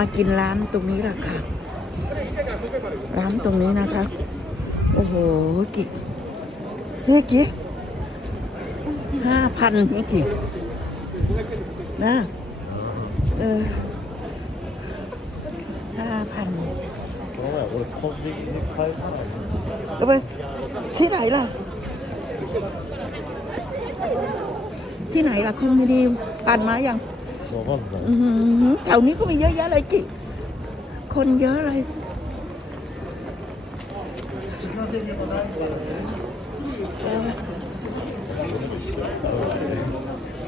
มากินร้านตรงนี้แหละค่ะ ร้านตรงนี้นะคะ โอ้โหกี่เฮ้ยกิห้าพันนี่กินะเออห้าพันแล้วไปที่ไหนล่ะ ที่ไหนล่ะคุณดีปั่นมาอย่าง แถวนี้ก็มีเยอะแยะเลยกิบคนเยอะเลย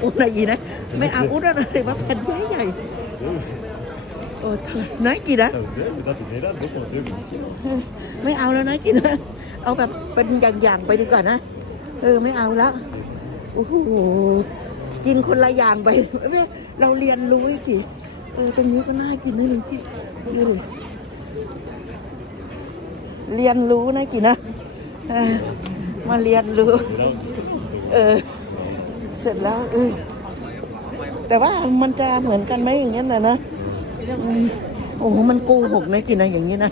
อุดหน่อยนะ ไม่เอาอุดอะไรมาแผ่นใหญ่ใหญ่โอ้เธอน้อยกี่นะ ไม่เอาแล้วน้อยกี่นะ เอาแบบเป็นอย่างๆไปดีกว่านะ เออ ไม่เอาแล้ว โอ้โห กินคนละอย่างไปเราเรียนรู้อีกทีเออตรงนี้ก็น่ากินนะลุงพี่ดูดิเรียนรู้นะกินนะมาเรียนรู้ เออ เสร็จแล้วเออแต่ว่ามันจะเหมือนกันไหมอย่างเงี้ยนะนะโอ้โหมันโกหกนะกินนะอย่างนี้นะ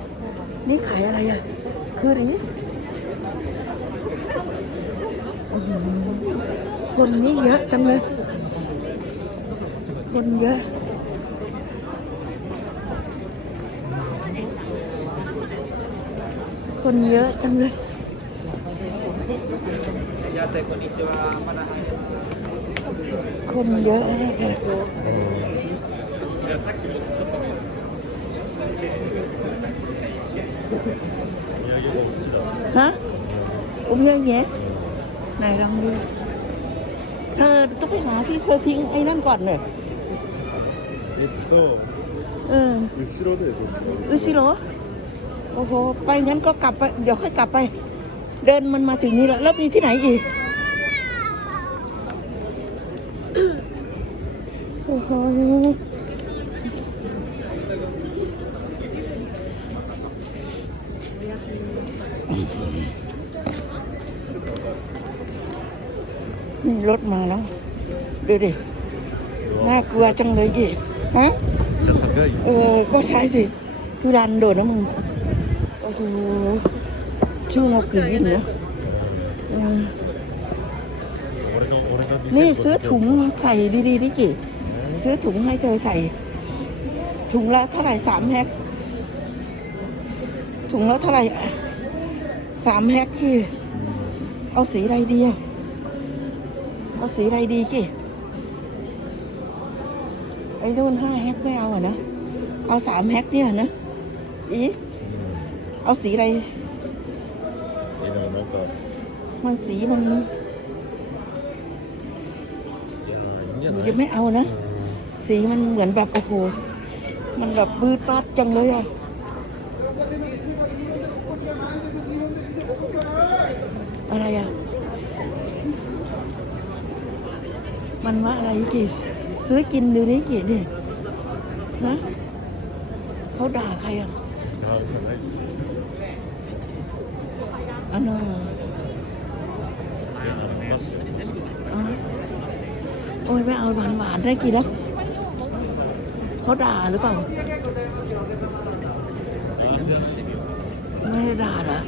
นี่ขายอะไรอะคือรี คนนี้เยอะจังเลย คนเยอะคนเยอะจังเลยคนเยอะมากเลยฮะอุ้มเยอะแยะ ไหนลองดูเธอต้องไปหาที่เธอทิ้งไอ้นั่นก่อนเลย 이거 เออ 으시로도 해줬어. อุซิโรโอ้โห ไปงั้นก็กลับไป เดี๋ยวค่อยกลับไป เดินมันมาถึงนี่แล้ว แล้วมีที่ไหนอีก โอ้โห นี่รถมาแล้ว ดูดิ น่ากลัวจังเลยกิฮะเออ ก็ใช้สิทุรันโดดนะมึง โอ้โหชื่อเราเกิดยินนะนี่ซื้อถุงใส่ดีๆดิกิซื้อถุงให้เธอใส่ ถุงละเท่าไหร่สามแฮกถุงละเท่าไหร่สามแฮกคือ เอาสีอะไรดีอะ เอาสีอะไรดีกี่ไอ้นู่นห้าแฮกไม่เอาอะนะ เอาสามแฮกเนี่ยนะ อีเอาสีอะไรมันสีมันยังไม่เอานะ สีมันเหมือนแบบโอ้โห มันแบบบืดปาดจังเลยอะอะไรอะ มันว่าอะไรกี่ซื้อกินดูนี่กี่เนี่ยฮะเขาด่าใครอะอันนั้นอ๋อโอ้ยไม่เอาหวานหวานได้กี่แล้วเขาด่าหรือเปล่า ไม่ได้ด่าหรอ